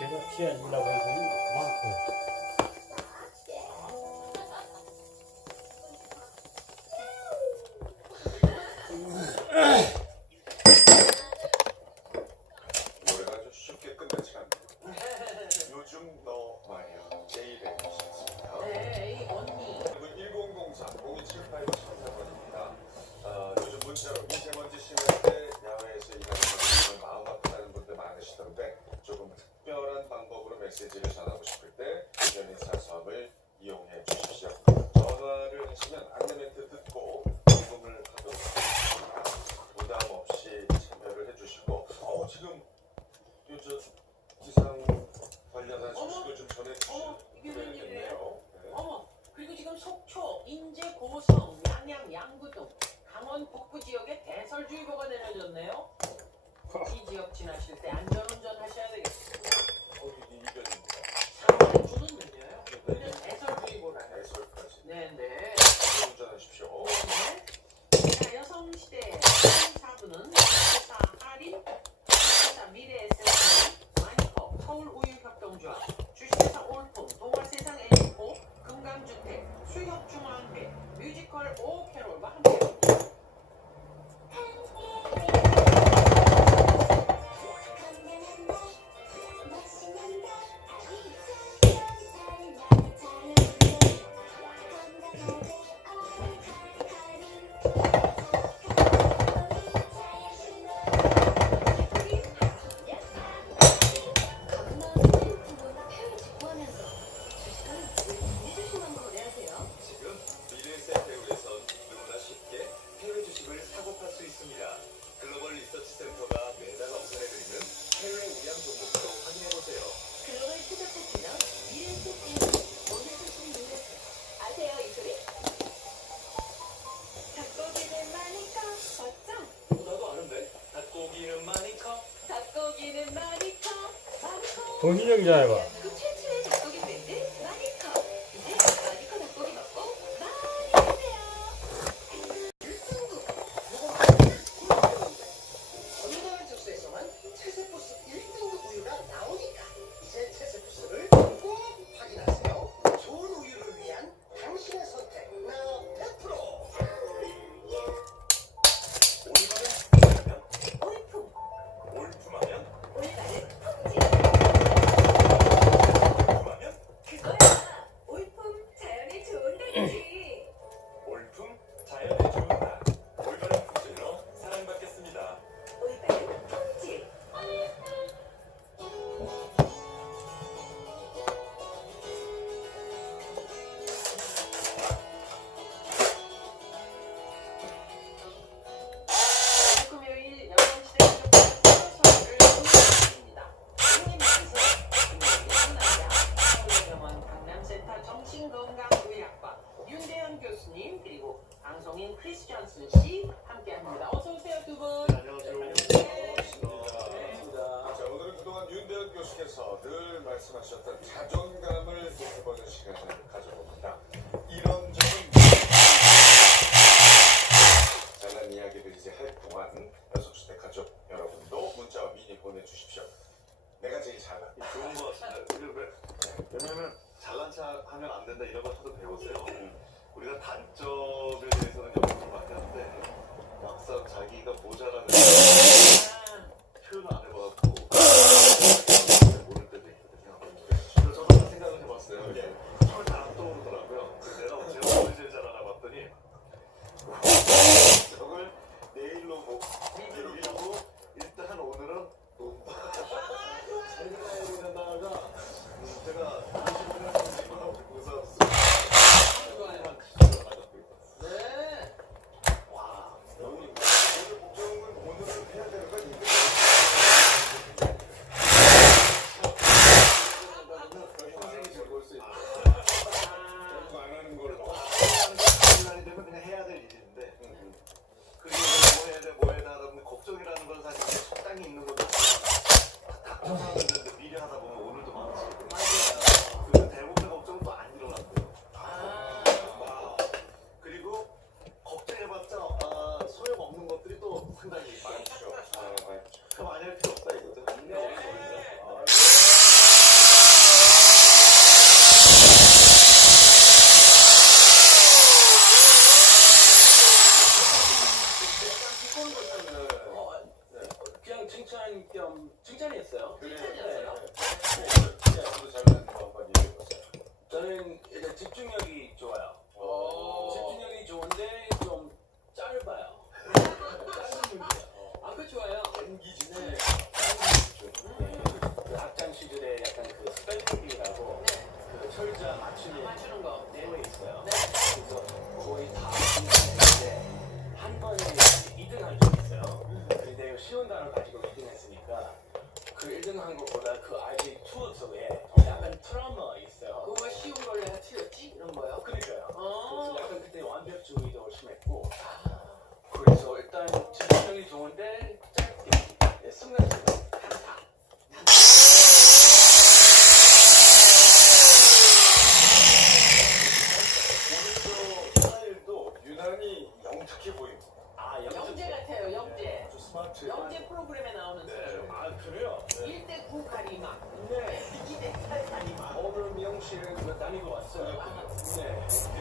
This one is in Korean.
걔가 피해주려고 해서 그만. 노래가 아주 쉽게 끝나지 않네. 요즘 너 말이야. 제일의 신습니다. 네, 언니. 1003-0278-1004번입니다. 요즘 문자로 미세먼지 심할 때 야외에서 일하는 분들 마음 아프다는 분들 많으시던데 조금 특별한 방법으로 메시지를 전하고 싶을 때 연인사수함을 이용해 주십시오. 전화를 하시면 안내 멘트 듣고 녹음을 하도록 하겠습니다. 부담 없이 참여를 해주시고 지금 저 기상 관련한 소식을 좀 전해주시면 이게 웬일이에요? 되겠네요. 네. 어머, 그리고 지금 속초, 인제, 고성, 양양, 양구 등 강원 북부 지역에 대설주의보가 내려졌네요. 이 지역 지나실 때 안전운전 하셔야 되겠습니다. 이변입니다. 상주는 문제예요. 근데 대설주의보라는. 대설까지. 네네. 운전하십시오. 네. 자, 여성시대 4부는 기차 할인, 기차 미래에센스, 마니컵, 서울우유협동조합, 주식회사 올품, 동화세상 에이코, 금강주택, 수협중앙회, 뮤지컬 오캐롤과 함께합니다. 지금 미래센터에선 누구나 쉽게 해외 주식을 사고 팔 수 있습니다. 글로벌 리서치 센터가 매달 엄선해드리는 해외 우량 종목도 확인해보세요. 글로벌 투자 파트너 미래에셋 오늘 소식 뉴스 아세요 이 소리? 닭고기는 많이 커 맞죠? 나도 아는데. 닭고기는 많이 커. 닭고기는 많이 커 많이 커 동신영 기자해봐. 그 최초의 닭고기 브랜드 마니커 이제 마니커 닭고기 먹고 많이 드세요. 건강한 주스에서만 체세포스 1등급 우유가 나오니까 이제 체세포스를 꼭 확인하세요. 좋은 우유를 위한 당신의 선택 나 100%. 올품 올품하면 올바른 품질 올품하면 그거야 올품 자연에 좋은 달이지. 올품 자연의 좋은 날 올바른 품질로 사랑받겠습니다. 올바른 품질 금요일 여성시대 가족과 서울을 공유드립니다. 서울병원 강남센터 정신건강의학과 윤대현 교수님 그리고 방송인 크리스 존슨 씨 함께합니다. 어서 오세요 두 분. 안녕하세요. 네. 반갑습니다. 자, 오늘은 그동안 윤대현 교수께서 늘 말씀하셨던 자존감을 높여보는 시간을 가져봅니다. 이런저런 잘난 이야기를 이제 할 동안 여성시대 가족 여러분도 문자와 미니 보내주십시오. 내가 제일 잘나. 좋은 거 같습니다. 왜냐면 잘난 척 하면 안 된다 이런 거 저도 배웠어요. 우리가 단점에 대해서는 연구를 많이 하는데 막상 자기가 모자라는 표현을 안 해봐갖고 모를 때도 있거든요. 그래서 저도 한번 생각을 해봤어요. 이게 처음에 다 안 떠오르더라고요. 그래서 내가 제가 뭘 제일 잘하나 봤더니 저걸 내일로 미루고 일단 오늘은 생각해보다가 제가 네. 와, 오늘 복종은 오늘은 해야 되는 건 이거. 평생이 즐거울 수 있다. 결국 안 하는 걸로. 시간이 되면 그냥 해야 될 일인데 그게 뭐 해야 돼, 뭐 해야 돼 하다 보면 걱정이라는 건 사실 적당히 있는 거죠. 닥쳐서 하면 되는데 미리 하다 보면 오늘도 많지. 그래서 대부분의 걱정은 또 안 일어났고요. 그리고 걱정해봤자 소용없는 것들이 또 상당히 많죠. 많죠. 그럼 안 할 필요 없다 이거죠. 네. 칭찬 겸 칭찬이었어요. 칭찬이었어요? 저도 잘하는 거 한번 얘기해보세요. 저는 일단 집중력이 좋아요. 집중력이 좋은데 좀 짧아요. 짧은 문제예요. 아, 그 좋아요. 단기 집중. 네. 그 학창 시절에 약간 그 스펠링이라고 네. 그 철자 맞추는 맞추는 거. 내용이 있어요. 네. 그래서 거의 다 했는데 한 번에 2등 한 적이 있어요. 근데 쉬운 단어 가지고 2등 했으니까 그 1등 한 것보다 그 아이들이 투어 속에 약간 트라우마 있어요. 그거 왜 쉬운 걸 내가 틀렸지? 이런 거요? 그러니까요. 어. 그래서 약간 그때 완벽주의도 심했고 그래서 일단 집중력이 좋은데 짧게 네, 순간순간 단타. 오늘도 스타일도 유난히 영특해 보입니다. 아 영재 같아요, 영재. 아주 스마트. 영재 프로그램에 나오는 네. 사람. 아 그래요? 1대 9 가리마. 네. 2대 8 가리마. 오늘 미용실 다니고 왔어요. 네.